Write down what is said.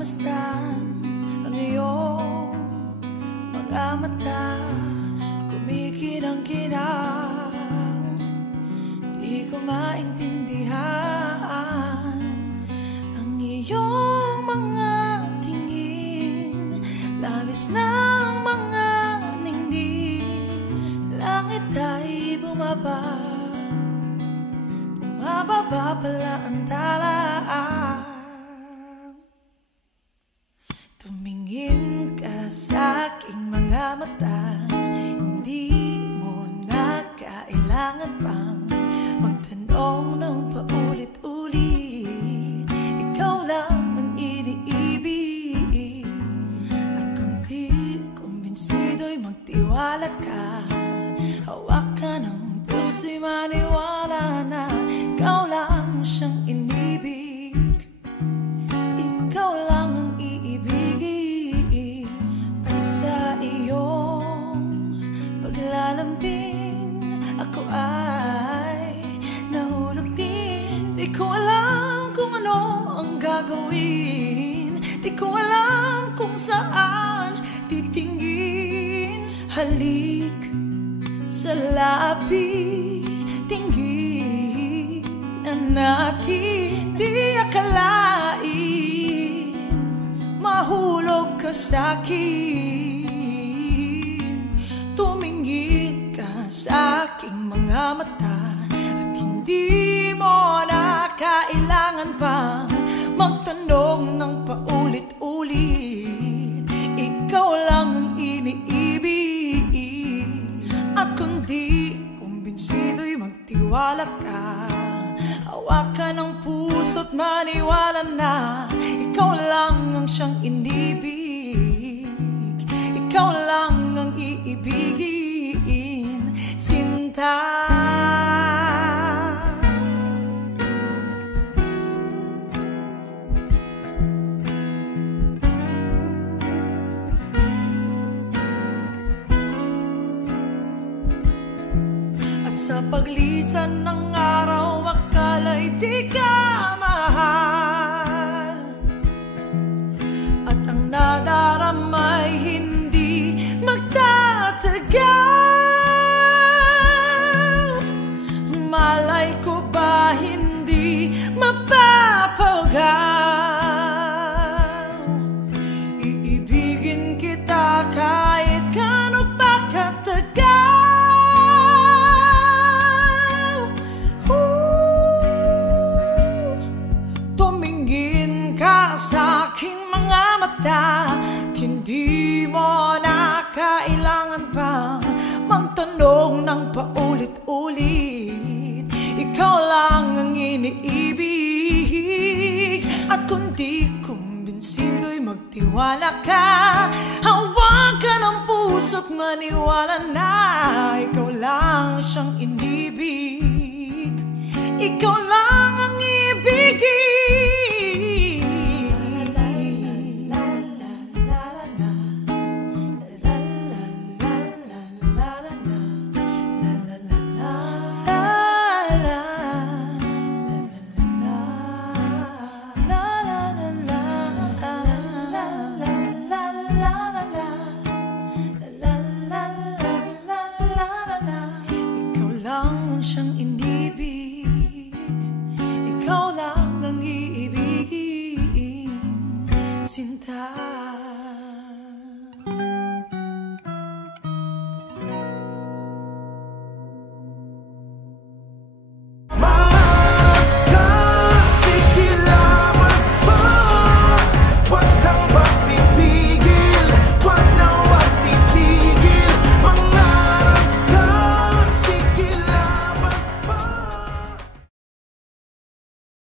Pagmasdan ang iyong mga mata, kumikirang-kirang, di ko maintindihan ang iyong mga tingin, labis ng mga ningning. Langit ay bumaba, bumababa pala ang talaan. Tumingin ka sa aking mga mata, hindi mo na kailangan pang magtanong ng paulit-ulit. Ikaw lang ang iniibig, at kung di kumbinsido'y magtiwala ka. Hawak ka ng puso'y maniwala na ikaw lang siyang inibig. Ikaw lang ang iibigin. At sa iyong paglalambing, ako ay nahulog din. Di ko alam kung ano ang gagawin, di ko alam kung saan titingin. Halik sa labi, tingin natin. Di akalain mahulog ka sa'kin. Tumingin ka sa aking mga mata, at hindi mo na kailangan pang magtanong ng paulit-ulit. Ikaw lang ang iniibig, at kung di kumbinsido'y magtiwala ka. Hawak ka ng puso't maniwala na ikaw lang ang siyang inibig. Ikaw lang ang iibigin, sinta. At sa paglisan ng araw, akala'y di ka mahal, at ang nadarama'y hindi magtatagal. Malay ko ba hindi mapapagaw? Iibigin kita kahit gaano pa katagal. Tumingin ka sa aking mga mata, hindi mo na kailangan pang magtanong ng paulit-ulit. Ikaw lang ang iniibig, at kung di kumbinsido'y magtiwala ka. Hawak ka ng puso't maniwala na ikaw lang siyang inibig. Ikaw